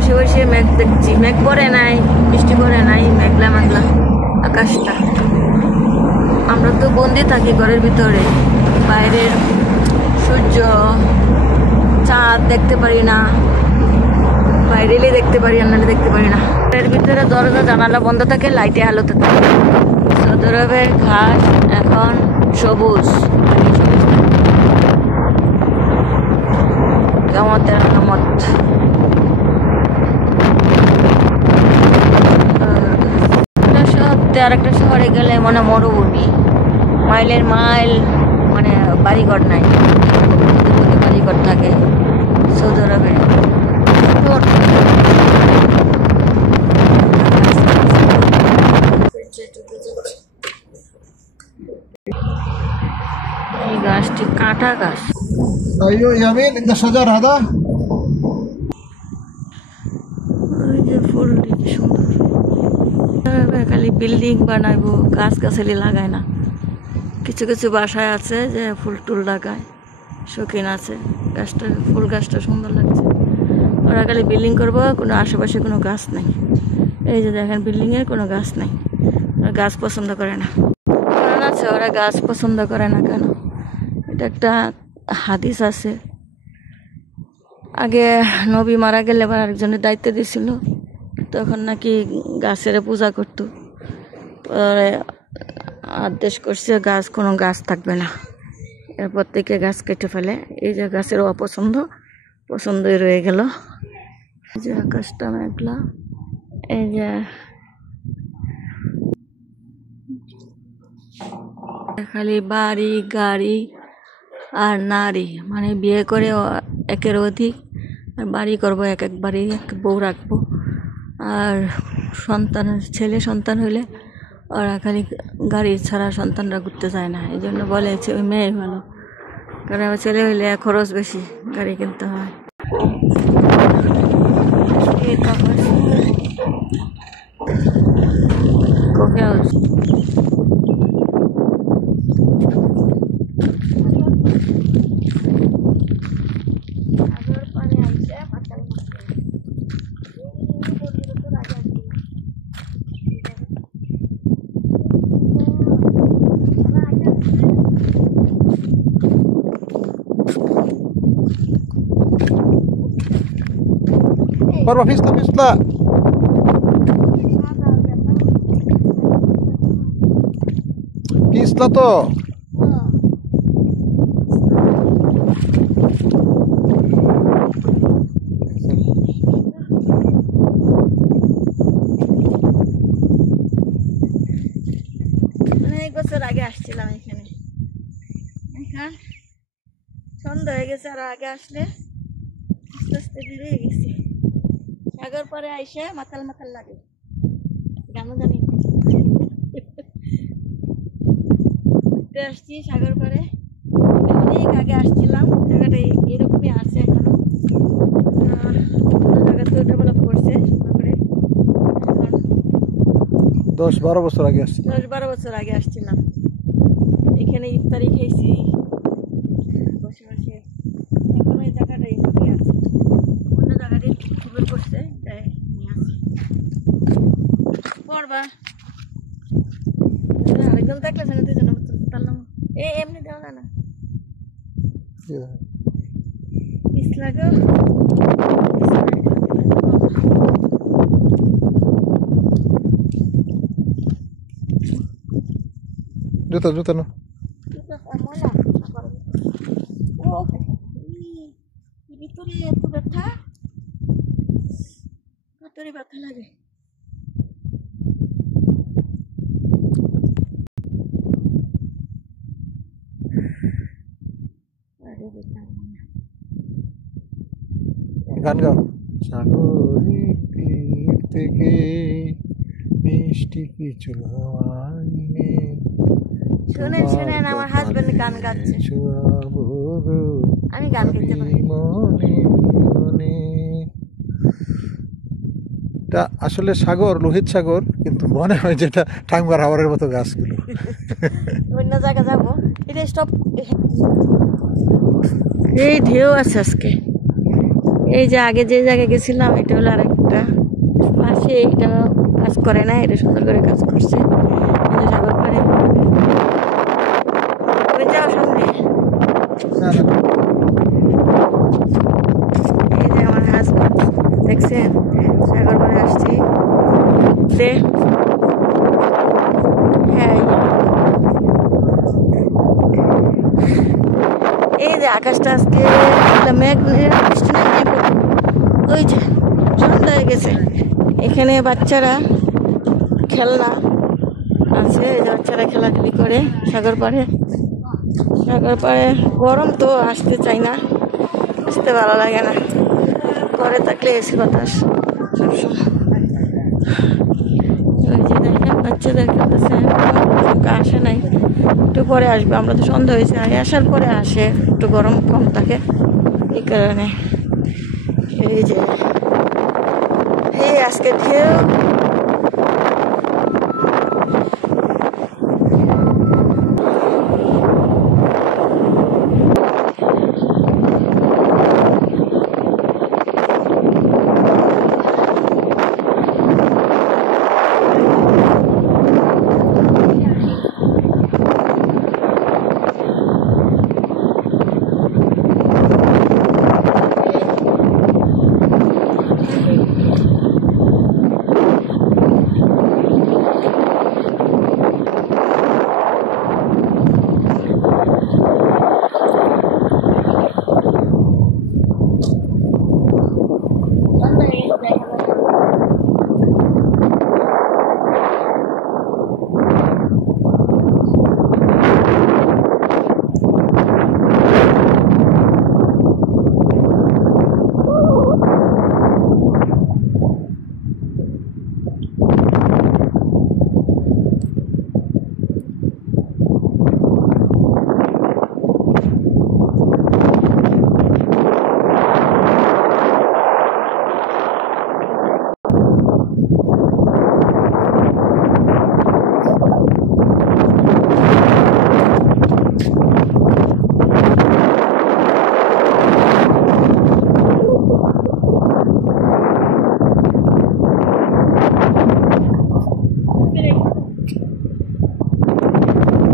বসে বসে মেঘ দেখছি, মেঘ পড়ে নাই, বৃষ্টি পড়ে নাই, মেঘলা মেঘলা আকাশটা। আমরা তো বন্দি থাকি ঘরের ভিতরে, বাইরের সূর্য চাঁদ দেখতে পারি না, বাইরে এলে দেখতে পারি, আনালে দেখতে পারি না। এর ভিতরে দরজা জানালা বন্ধ থাকে, লাইটে আলোতে থাকে। সৌদি আরবে ঘাস এখন সবুজ, কেমতের আলামত। আরেকটা শহরে গেলে মানে মরুভূমি, মাইলের মাইল, মানে বাড়িঘর নাই, বাড়িঘর থাকে সৌদি আরবে। এই গাছটি কাঁটা গাছ। ফুলটি সুন্দর। খালি বিল্ডিং বানাইবো, গাছ গাছালি লাগায় না। কিছু কিছু বাসায় আছে যে ফুল টুল লাগায়, শৌখিন আছে। গাছটা, ফুল গাছটা সুন্দর লাগছে। ওরা খালি বিল্ডিং করবো, কোনো আশেপাশে কোনো গাছ নেই। এই যে দেখেন, বিল্ডিংয়ের কোনো গাছ নেই। ওরা গাছ পছন্দ করে না। কারণ আছে, ওরা গাছ পছন্দ করে না কেন? এটা একটা হাদিস আছে। আগে নবী মারা গেলে আবার আরেকজনের দায়িত্ব দিয়েছিল, তখন নাকি গাছের পূজা করতো। পরে আদেশ করছে গাছ, কোনো গাছ থাকবে না। এরপর থেকে গাছ কেটে ফেলে। এই যে গাছের অপছন্দ, পছন্দই রয়ে গেল। এই যে আকাশটা মেঘলা, এই যে খালি বাড়ি গাড়ি আর নারী, মানে বিয়ে করে একের অধিক, আর বাড়ি করবো এক এক বাড়ি, এক বউ রাখবো। আর সন্তান, ছেলে সন্তান হইলে ওরা খালি গাড়ি ছাড়া সন্তানরা ঘুরতে যায় না। এই জন্য বলে ওই মেয়ে ভালো, কারণ আমার ছেলে হইলে খরচ বেশি, গাড়ি কিনতে হয়। Coffee house. Porfa, fisla, fisla. Fisla to. অনেক বছর আগে আসছিলাম এখানে, এখন সন্ধ্যা হয়ে গেছে। আর আগে আসলে আস্তে আস্তে দূরে গেছি। সাগর পরে আইসে মাতাল মাতাল লাগে, গানও জানি ঘুরতে আসছি সাগর পরে। অনেক আগে আসছিলাম, জায়গাটা এরকমই আছে এখনো। জায়গাতে ডেভেলপ করছে সুন্দর করে। 10-12 বছর আগে আসছি। 10-12 বছর আগে আসছিলাম এখানে, ইফতারি খেয়েছি বসে বসে। এখন ওই জায়গাটা এভাবে আছে, অন্য জায়গাটি ডেভেলপ করছে, তাই নিয়ে আসি। পড়বা আরেকজন দেখলে জানে, দুজন তাহলে এমনি দেওয়া যায় না। ইসলাগো জুতা জুতা না, ভিতরে এত ব্যথা, ভিতরে ব্যথা লাগে। গান গাও। সাগরের তীর থেকে মিষ্টি কিছু আইনে, শুনেন শুনেন, আমার হাজবেন্ড গান গাচ্ছে, আমি গান গাইতে পারি। এটা আসলে সাগর, লোহিত সাগর, কিন্তু মনে হয় যেটা টাঙ্গার হাওয়ারের মতো গাছগুলো। অন্য জায়গা যাবো, এটা স্টপ। এই ঢেউ আছে আজকে, এই যে আগে যে জায়গায় গেছিলাম এটা হলো আরেকটা পাশে, এটা কাজ করে না, এটা সুন্দর করে কাজ করছে। এই যে সাগর পাড়ে ওই যাও সামনে। এই যে আমার হাজব্যান্ড দেখছেন, সাগর পাড়ে আসছি। হ্যাঁ, এই যে আকাশটা আজকে একটা মেঘ বৃষ্টি নামছে। ওই যে সন্ধ্যা হয়ে গেছে। এখানে বাচ্চারা খেলনা আছে, এই যে বাচ্চারা খেলাখেলি করে সাগর পাড়ে। সাগর পাড়ে গরম তো, আসতে চাই না, আসতে ভালো লাগে না। ঘরে থাকলে এসি বাতাস সবসময়। ওই যে দেখেন বাচ্চাদের খেলতেছে, আসে নাই, একটু পরে আসবে। আমরা তো সন্ধ্যা হয়েছে, আসার পরে আসে, একটু গরম কম থাকে এই কারণে। এই যে আজকে ঢেউ